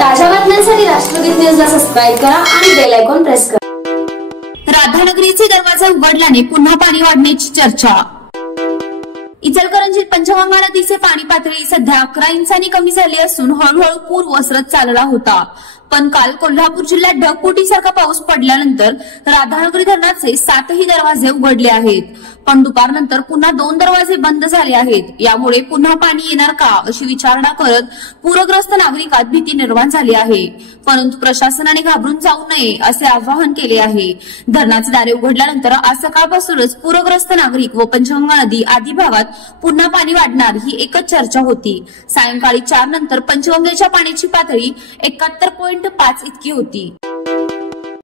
ताज्या बातम्यांसाठी राष्ट्रगीत न्यूजला सबस्क्राइब करा आणि बेल आयकॉन प्रेस करा। राधानगरीचे दरवाजे उघडल्याने पुन्हा पाणी वाढण्याची चर्चा। इचलकरंजीत पंचगंगा नदीचे पाणी पातळी सध्या 11 इंचांनी कमी झाली असून हळूहळू पूर ओसरत चालला होता। पण काल कोल्हापूर जिल्ह्यात ढगफुटीसारखा पाऊस पडल्यानंतर राधानगरी धरणाचे 7ही दरवाजे उघडले आहेत, पण दुपारनंतर पुन्हा 2 दरवाजे बंद झाले आहेत। यामुळे पुन्हा पाणी येणार का अशी विचारणा करत पूरग्रस्त नागरिकात भीती निर्माण झाली आहे। परंतु प्रशासनाने घाबरून जाऊ नये असे आवाहन केले आहे। धरणाचे दारे उघडल्यानंतर आज सकाळपासूनच पूरग्रस्त नागरिक व पंचगंगा नदी आदी भागात पुन्हा पाणी वाढणार ही एकच चर्चा होती। सायंकाळी 4 नंतर पंचगंगेच्या पाण्याची पातळी 71.5 इतकी होती।